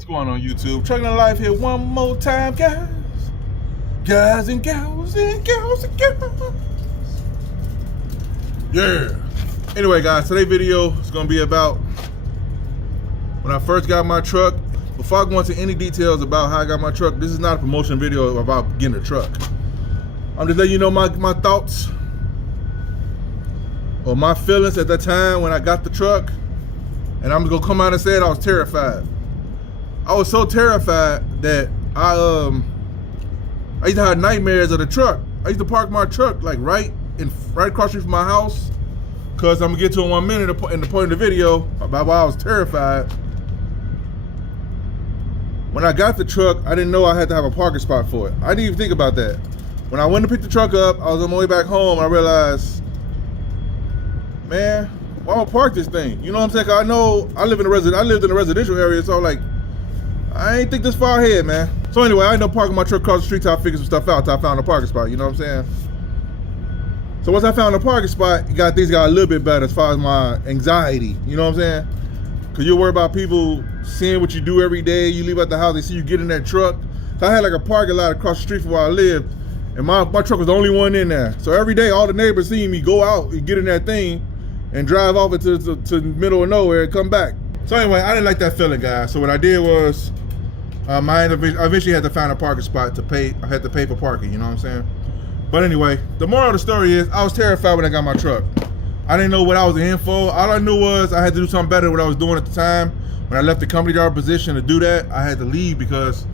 What's going on YouTube? Trucking Life here one more time, guys. Guys and gals and gals and gals. Yeah. Anyway, guys, today's video is going to be about when I first got my truck. Before I go into any details about how I got my truck, this is not a promotion video about getting a truck. I'm just letting you know my thoughts or my feelings at that time when I got the truck. And I'm going to come out and say it, I was terrified. I was so terrified that I used to have nightmares of the truck. I used to park my truck like right across the street from my house, because I'm gonna get to it in 1 minute in the point of the video about why I was terrified. When I got the truck, I didn't know I had to have a parking spot for it. I didn't even think about that. When I went to pick the truck up, I was on my way back home, I realized, man, why don't I park this thing? You know what I'm saying? 'Cause I know I lived in a residential area, so like, I ain't think this far ahead, man. So anyway, I ended up parking my truck across the street till I figured some stuff out, till I found a parking spot, you know what I'm saying? So once I found a parking spot, things got a little bit better as far as my anxiety, you know what I'm saying? Cause you're worried about people seeing what you do every day. You leave out the house, they see you get in that truck. So I had like a parking lot across the street from where I lived, and my truck was the only one in there. So every day, all the neighbors seeing me go out and get in that thing and drive off into the middle of nowhere and come back. So anyway, I didn't like that feeling, guys. So what I did was, I eventually had to find a parking spot to pay. I had to pay for parking, you know what I'm saying? But anyway, the moral of the story is I was terrified when I got my truck. I didn't know what I was in for. All I knew was I had to do something better than what I was doing at the time. When I left the company driver position to do that, I had to leave because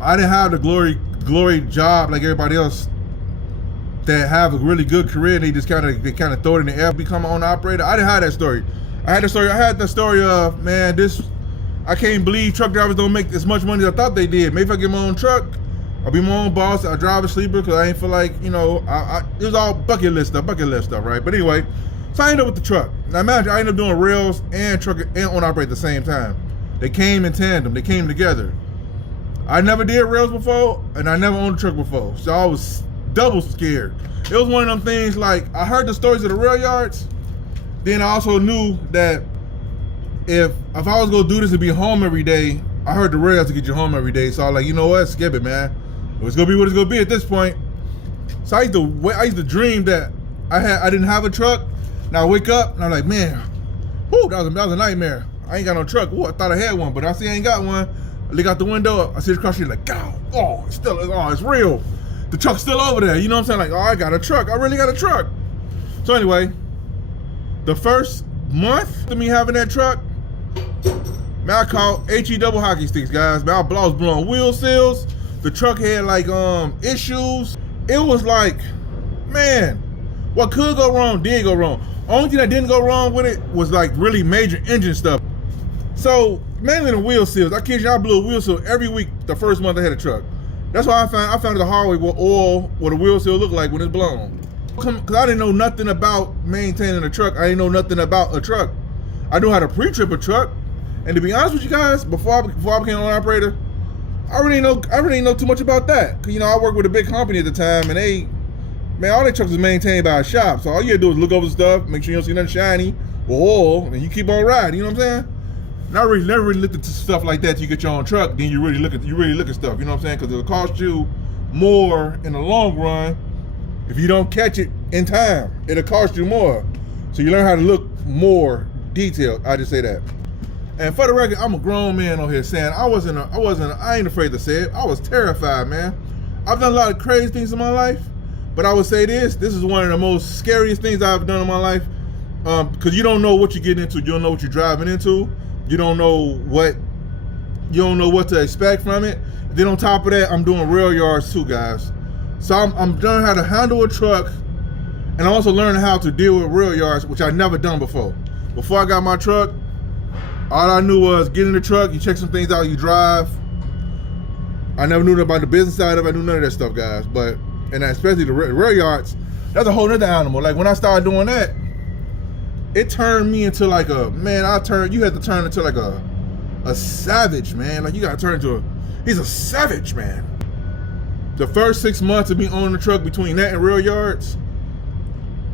I didn't have the glory job like everybody else that have a really good career and they kind of throw it in the air, become an owner operator. I didn't have that story. I had the story of, man, I can't believe truck drivers don't make as much money as I thought they did. Maybe if I get my own truck, I'll be my own boss. I'll drive a sleeper because I ain't feel like, you know, it was all bucket list stuff, right? But anyway, so I ended up with the truck. Now imagine I ended up doing rails and truck and owner operator at the same time. They came in tandem. They came together. I never did rails before, and I never owned a truck before, so I was double scared. It was one of them things like I heard the stories of the rail yards, then I also knew that if I was gonna do this to be home every day, I heard the rails to get you home every day. So I was like, you know what, skip it, man. It's gonna be what it's gonna be at this point. So I used to dream that I didn't have a truck. Now I wake up and I'm like, man, whoo, that was a nightmare. I ain't got no truck. Ooh, I thought I had one, but I see I ain't got one. I look out the window, I see it across the street like, oh, it's real. The truck's still over there. You know what I'm saying? Like, oh, I got a truck. I really got a truck. So anyway, the first month of me having that truck, man, I caught HE double hockey sticks, guys. Man, I was blowing wheel seals. The truck had like issues. It was like, man, what could go wrong did go wrong. Only thing that didn't go wrong with it was like really major engine stuff. So mainly the wheel seals. I kid you, I blew a wheel seal every week the first month I had a truck. That's why I found the hard way what a wheel seal look like when it's blown. Cause I didn't know nothing about maintaining a truck. I didn't know nothing about a truck. I knew how to pre-trip a truck. And to be honest with you guys, before I became an owner operator, I really didn't know too much about that. Cause you know, I worked with a big company at the time, and all their trucks was maintained by a shop. So all you had to do is look over the stuff, make sure you don't see nothing shiny or oil, and you keep on riding. You know what I'm saying? Never really looked at stuff like that till you get your own truck. Then you really look at stuff. You know what I'm saying? Because it'll cost you more in the long run if you don't catch it in time. It'll cost you more. So you learn how to look more detailed. I just say that. And for the record, I'm a grown man on here saying I ain't afraid to say it. I was terrified, man. I've done a lot of crazy things in my life, but I would say this is one of the most scariest things I've done in my life. Because you don't know what you're getting into. You don't know what you're driving into. You don't know what to expect from it. Then on top of that, I'm doing rail yards too, guys. So I'm learning how to handle a truck, and I'm also learning how to deal with rail yards, which I've never done before. Before I got my truck, all I knew was get in the truck, you check some things out, you drive. I never knew about the business side of it. I knew none of that stuff, guys. And especially the rail yards, that's a whole nother animal. Like when I started doing that, it turned me into like you had to turn into like a savage, man. Like you gotta turn into he's a savage, man. The first 6 months of me owning the truck, between that and rail yards,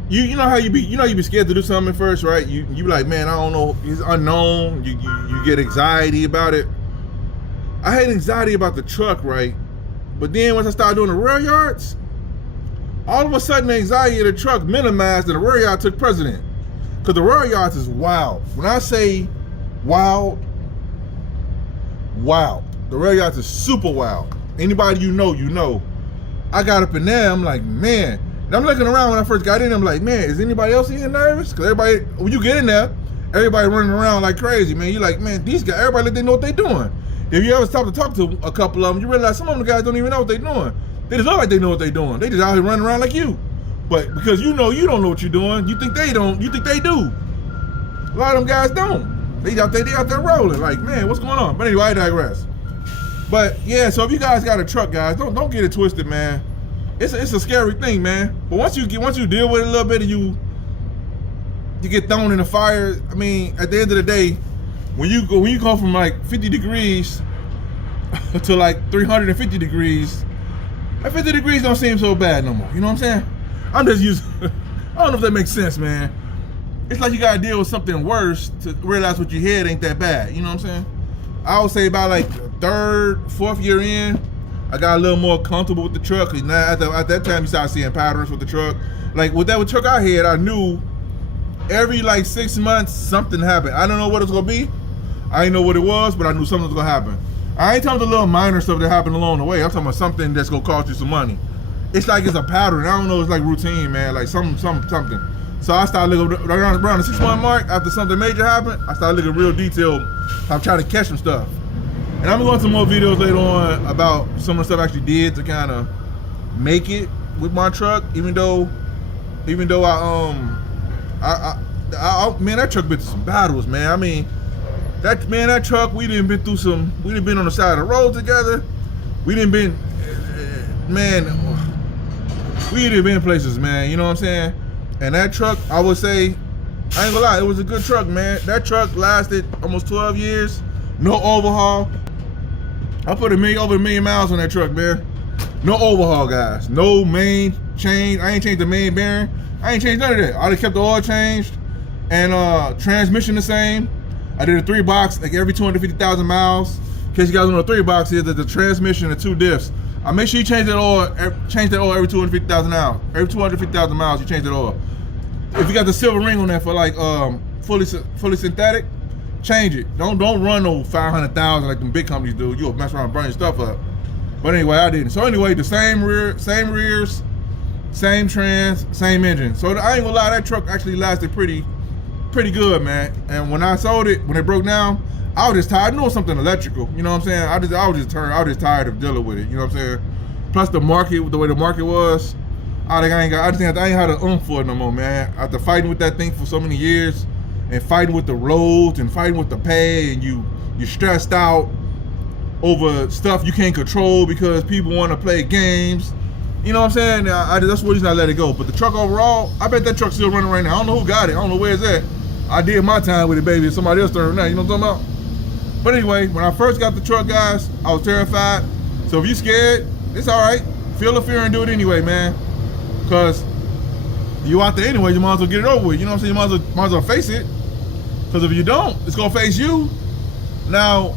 you know how you be scared to do something at first, right? You be like, man, I don't know, it's unknown. You get anxiety about it. I had anxiety about the truck, right? But then once I started doing the rail yards, all of a sudden the anxiety of the truck minimized and the rail yard took precedent. Because the rail yards is wild. When I say wild, the rail yards is super wild. Anybody you know. I got up in there, I'm like, man. And I'm looking around when I first got in, I'm like, man, is anybody else here nervous? Because everybody, when you get in there, everybody running around like crazy, man. You're like, man, these guys, everybody, they know what they're doing. If you ever stop to talk to a couple of them, you realize some of them guys don't even know what they're doing. They just look like they know what they're doing. They just out here running around like you. But because you know you don't know what you're doing, you think they don't, you think they do. A lot of them guys don't. They out there rolling, like, man, what's going on? But anyway, I digress. But yeah, so if you guys got a truck, guys, don't get it twisted, man. It's a scary thing, man. But once you deal with it a little bit and you get thrown in the fire, I mean, at the end of the day, when you go from like 50 degrees to like 350 degrees, that 50 degrees don't seem so bad no more. You know what I'm saying? I'm just using, I don't know if that makes sense, man. It's like you gotta deal with something worse to realize what you had ain't that bad. You know what I'm saying? I would say about like third, fourth year in, I got a little more comfortable with the truck. Cause now at that time you start seeing patterns with the truck. Like with that truck I had, I knew every like 6 months something happened. I don't know what it was gonna be. I didn't know what it was, but I knew something was gonna happen. I ain't talking about the little minor stuff that happened along the way. I'm talking about something that's gonna cost you some money. It's like it's a pattern. I don't know. It's like routine, man. Like something. So I started looking around the 6 month mark after something major happened. I started looking real detailed. I'm trying to catch some stuff. And I'm going to more videos later on about some of the stuff I actually did to kind of make it with my truck. Even though I man, that truck been through some battles, man. I mean, that truck, we done been on the side of the road together. We done been places, man. You know what I'm saying? And that truck, I would say, I ain't gonna lie, it was a good truck, man. That truck lasted almost 12 years, no overhaul. I put over a million miles on that truck, man. No overhaul, guys. No main change. I ain't changed the main bearing. I ain't changed none of that. I just kept the oil changed and transmission the same. I did a 3-box like every 250,000 miles. In case you guys don't know what a 3-box is, the transmission and 2 diffs. I make sure you change that oil every 250,000 miles. Every 250,000 miles, you change that oil. If you got the silver ring on that for like fully synthetic, change it. Don't run no 500,000 like them big companies do. You'll mess around and burn your stuff up. But anyway, I didn't. So anyway, the same rears, same trans, same engine. So I ain't gonna lie, that truck actually lasted pretty good, man. And when I sold it, when it broke down, I was just tired. I knew something electrical. You know what I'm saying? I was just tired of dealing with it. You know what I'm saying? Plus the market, the way the market was, I ain't had an oomph for it no more, man. After fighting with that thing for so many years, and fighting with the roads, and fighting with the pay, and you stressed out over stuff you can't control because people want to play games. You know what I'm saying? That's the reason I let it go. But the truck overall, I bet that truck's still running right now. I don't know who got it. I don't know where it's at. I did my time with it, baby. Somebody else turned it now. You know what I'm talking about? But anyway, when I first got the truck, guys, I was terrified. So if you scared, it's all right. Feel the fear and do it anyway, man. Because you out there anyway, you might as well get it over with. You know what I'm saying? You might as well face it. Because if you don't, it's going to face you. Now,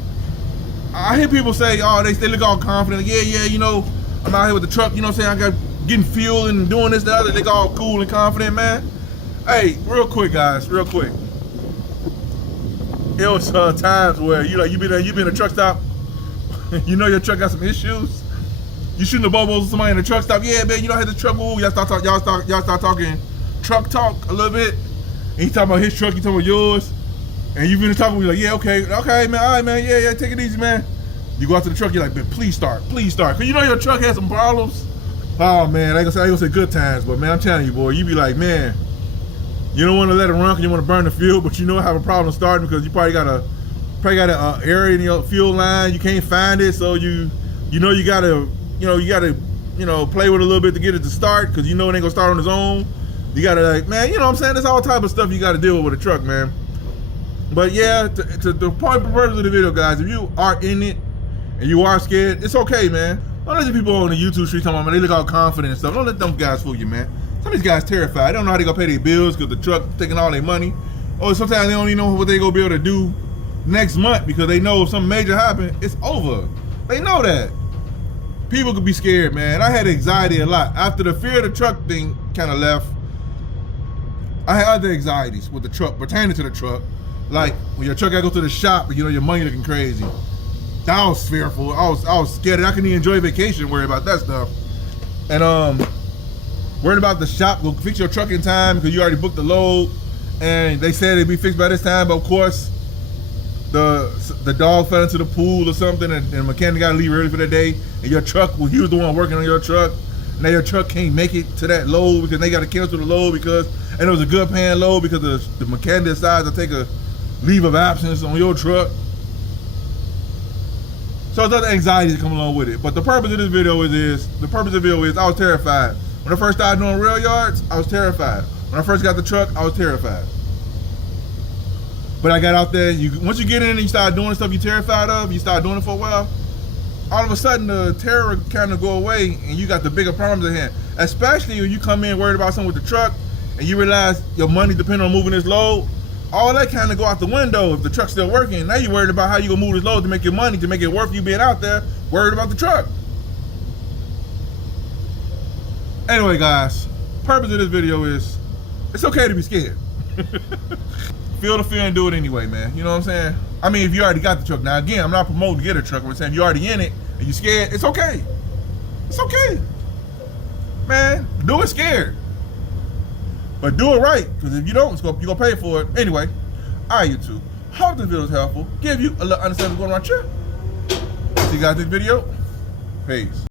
I hear people say, oh, they look all confident. Yeah, you know, I'm out here with the truck. You know what I'm saying? I got getting fuel and doing this, that, other. They all cool and confident, man. Hey, real quick, guys, real quick. There was times where you been in a truck stop, you know your truck got some issues. You shooting the bubbles with somebody in the truck stop. Yeah, man, you know how the truck move. Y'all start talking truck talk a little bit. And he talking about his truck, you talking about yours. And you been talking, you're like, yeah, okay, man, all right, man, yeah, take it easy, man. You go out to the truck, you're like, man, please start. Cause you know your truck has some problems. Oh man, I ain't gonna say good times, but man, I'm telling you, boy, you be like, man. You don't want to let it run because you want to burn the fuel, but you know have a problem starting because you probably got an area in your fuel line you can't find it, so you gotta play with it a little bit to get it to start because you know it ain't gonna start on its own. You gotta like, man, you know what I'm saying? There's all type of stuff you gotta deal with a truck, man. But yeah, to the point and purpose of the video, guys, if you are in it and you are scared, it's okay, man. Don't let the people on the YouTube street talking about, man, they look all confident and stuff. Don't let them guys fool you, man. Some of these guys terrified. They don't know how they gonna pay their bills because the truck taking all their money. Or sometimes they don't even know what they gonna be able to do next month because they know if something major happens, it's over. They know that. People could be scared, man. I had anxiety a lot. After the fear of the truck thing kind of left, I had other anxieties with the truck, pertaining to the truck. Like when your truck gotta go to the shop, you know, your money looking crazy. I was fearful. I was scared. I couldn't even enjoy vacation, worry about that stuff. And worried about the shop, go fix your truck in time because you already booked the load. And they said it'd be fixed by this time, but of course, the dog fell into the pool or something, and the mechanic got to leave early for the day. And your truck, well, he was the one working on your truck. Now your truck can't make it to that load because they got to cancel the load because, and it was a good paying load because the mechanic decides to take a leave of absence on your truck. So there's other anxieties that come along with it. But the purpose of this video is I was terrified. When I first started doing rail yards, I was terrified. When I first got the truck, I was terrified. But I got out there, once you get in and you start doing stuff you're terrified of, you start doing it for a while, all of a sudden the terror kind of go away and you got the bigger problems at hand. Especially when you come in worried about something with the truck and you realize your money depends on moving this load, all that kind of go out the window if the truck's still working. Now you're worried about how you gonna move this load to make your money, to make it worth you being out there, worried about the truck. Anyway, guys, purpose of this video is, it's okay to be scared. Feel the fear and do it anyway, man. You know what I'm saying? I mean, if you already got the truck. Now, again, I'm not promoting to get a truck. I'm saying if you're already in it and you're scared, it's okay. It's okay. Man, do it scared. But do it right, because if you don't, you're going to pay for it. Anyway, all right, YouTube. Hope this video was helpful. Give you a little understanding of what's going on here. See you guys in this video. Peace.